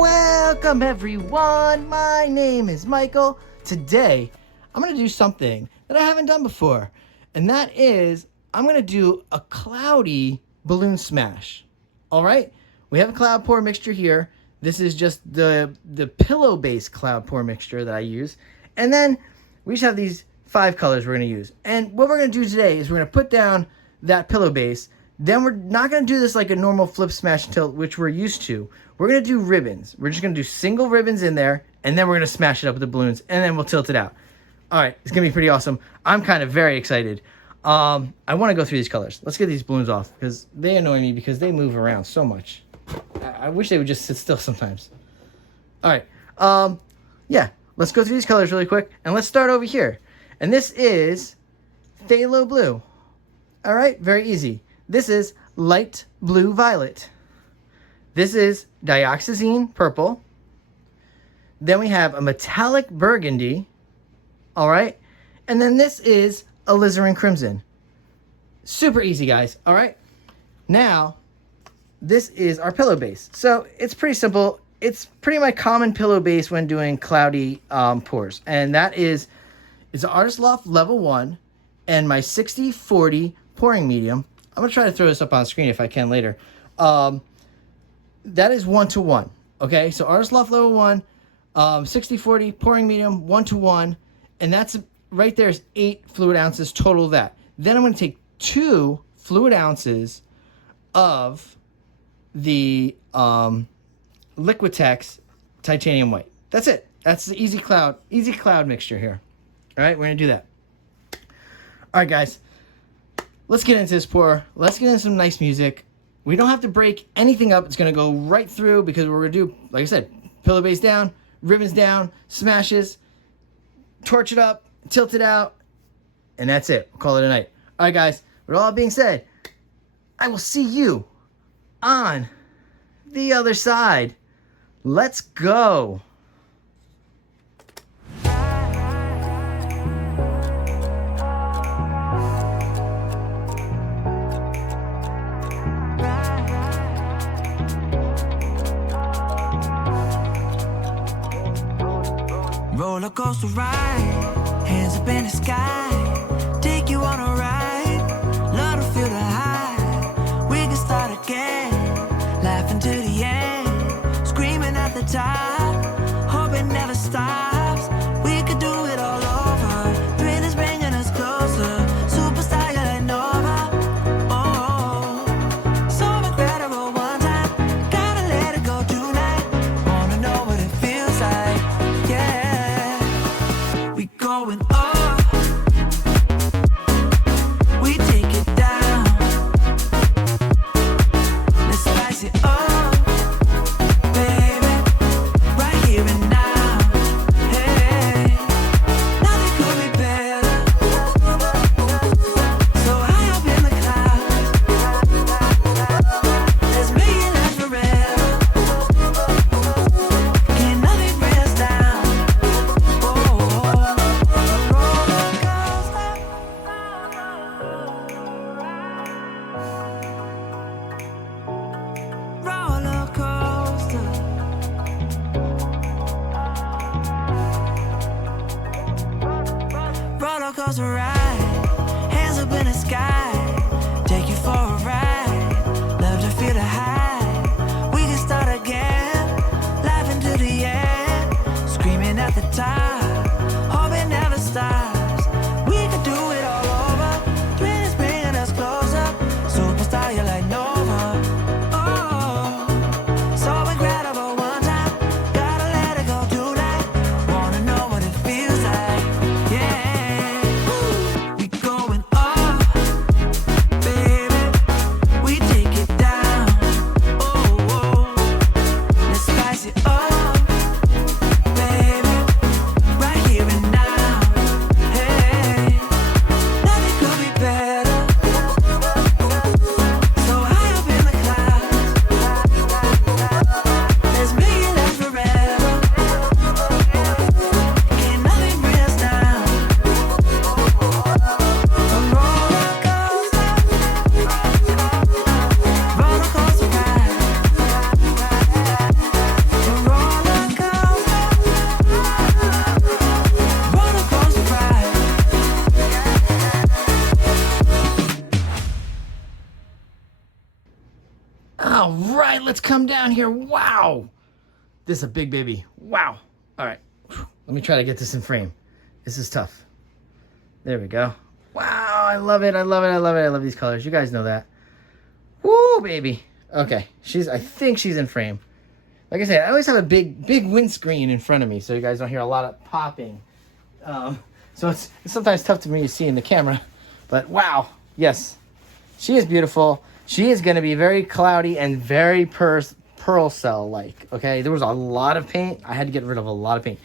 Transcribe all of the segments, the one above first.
Welcome everyone, my name is Michael. Today, I'm gonna do something that I haven't done before, and that is, I'm gonna do a cloudy balloon smash. All right, we have a cloud pour mixture here. This is just the pillow-based cloud pour mixture that I use. And then we just have these 5 colors we're gonna use. And what we're gonna do today is we're gonna put down that pillow base. Then we're not going to do this like a normal flip smash tilt, which we're used to. We're going to do ribbons. We're just going to do single ribbons in there, and then we're going to smash it up with the balloons, and then we'll tilt it out. All right, it's going to be pretty awesome. I'm kind of very excited. I want to go through these colors. Let's get these balloons off, because they annoy me because they move around so much. I wish they would just sit still sometimes. All right, yeah, let's go through these colors really quick, and let's start over here. And this is phthalo blue. All right, very easy. This is light blue violet. This is dioxazine purple. Then we have a metallic burgundy. All right. And then this is alizarine crimson. Super easy, guys. All right. Now, this is our pillow base. So it's pretty simple. It's pretty my common pillow base when doing cloudy pours. And that is, it's an Artist Loft level 1 and my 60/40 pouring medium. I'm going to try to throw this up on screen if I can later. That is 1-to-1. Okay, so Artist Loft level 1, 60/40 pouring medium, 1-to-1. And that's right there is 8 fluid ounces total of that. Then I'm going to take 2 fluid ounces of the Liquitex titanium white. That's it. That's the easy cloud mixture here. All right, we're going to do that. All right, guys. Let's get into this pour. Let's get into some nice music. We don't have to break anything up. It's going to go right through because we're going to do, like I said, pillow base down, ribbons down, smashes, torch it up, tilt it out, and that's it. We'll call it a night. All right, guys. With all that being said, I will see you on the other side. Let's go. Roller coaster ride, hands up in the sky, take you on a ride, love to feel the high. We can start again, laughing to the end, screaming at the top, hope it never stops. We could do it all over, thrill is bringing us closer, superstar you're like Nova. Oh, so incredible one time, gotta let it go tonight, wanna know what it feels like, yeah. Going up, we take it down. Let's spice it up, baby. come down here. Wow. This is a big baby. Wow. All right. Let me try to get this in frame. This is tough. There we go. Wow, I love it. I love it. I love it. I love these colors. You guys know that. Woo, baby. Okay. I think she's in frame. Like I said, I always have a big windscreen in front of me so you guys don't hear a lot of popping. So it's sometimes tough for me to see in the camera. But wow. Yes. She is beautiful. She is going to be very cloudy and very pearl cell-like. Okay? There was a lot of paint. I had to get rid of a lot of paint.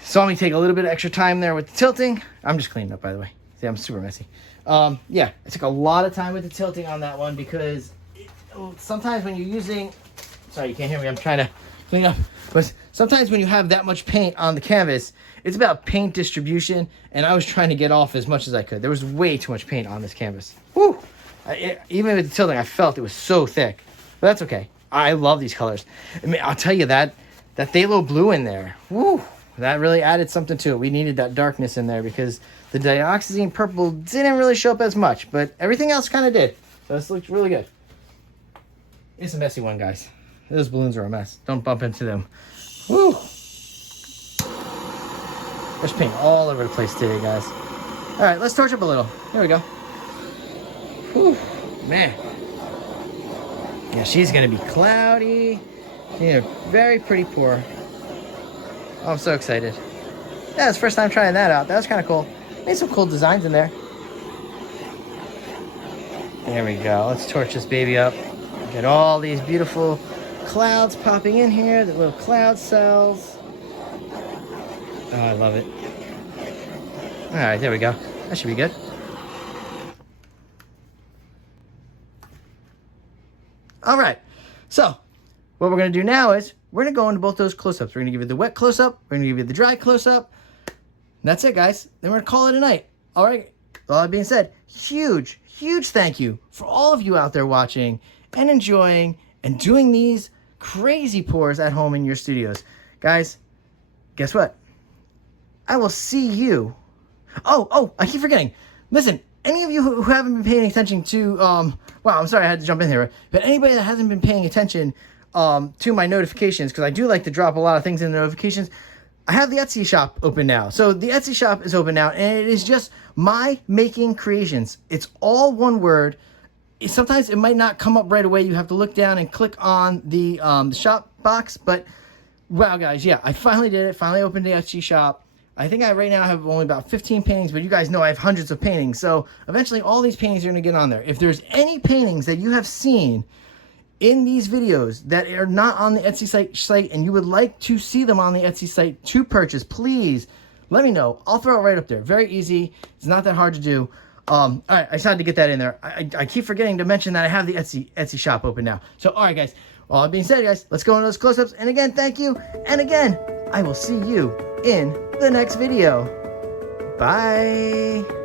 Saw me take a little bit of extra time there with the tilting. I'm just cleaning up, by the way. See, I'm super messy. Yeah, I took a lot of time with the tilting on that one because sometimes when you're using... Sorry, you can't hear me. I'm trying to clean up. But sometimes when you have that much paint on the canvas, it's about paint distribution, and I was trying to get off as much as I could. There was way too much paint on this canvas. Woo! Even with the tilting, I felt it was so thick. But that's okay. I love these colors. I mean, I'll tell you that phthalo blue in there, woo! That really added something to it. We needed that darkness in there because the dioxazine purple didn't really show up as much, but everything else kind of did. So this looks really good. It's a messy one, guys. Those balloons are a mess. Don't bump into them. Woo! There's paint all over the place today, guys. All right, let's torch up a little. There we go. Whew, man. Yeah, she's gonna be cloudy. She's a very pretty pour. Oh, I'm so excited. Yeah, it's the first time trying that out. That was kind of cool. Made some cool designs in there. There we go. Let's torch this baby up. Get all these beautiful clouds popping in here. The little cloud cells. Oh, I love it. All right, there we go. That should be good. All right. So, what we're going to do now is we're going to go into both those close-ups. We're going to give you the wet close-up. We're going to give you the dry close-up. That's it, guys. Then we're going to call it a night. All right. All that being said, huge thank you for all of you out there watching and enjoying and doing these crazy pours at home in your studios. Guys, guess what? I will see you. Oh, I keep forgetting. Listen, any of you who haven't been paying attention to, wow, I'm sorry I had to jump in here, but anybody that hasn't been paying attention to my notifications, because I do like to drop a lot of things in the notifications, I have the Etsy shop open now. So the Etsy shop is open now, and it is just my making creations. It's all one word. Sometimes it might not come up right away. You have to look down and click on the shop box. But wow, guys, yeah, I finally did it. Finally opened the Etsy shop. I think I right now have only about 15 paintings, but you guys know I have hundreds of paintings. So eventually all these paintings are going to get on there. If there's any paintings that you have seen in these videos that are not on the Etsy site and you would like to see them on the Etsy site to purchase, please let me know. I'll throw it right up there. Very easy. It's not that hard to do. All right, I just had to get that in there. I keep forgetting to mention that I have the Etsy shop open now. So, all right, guys. All that being said, guys, let's go into those close-ups. And again, thank you. And again, I will see you in the next video. Bye.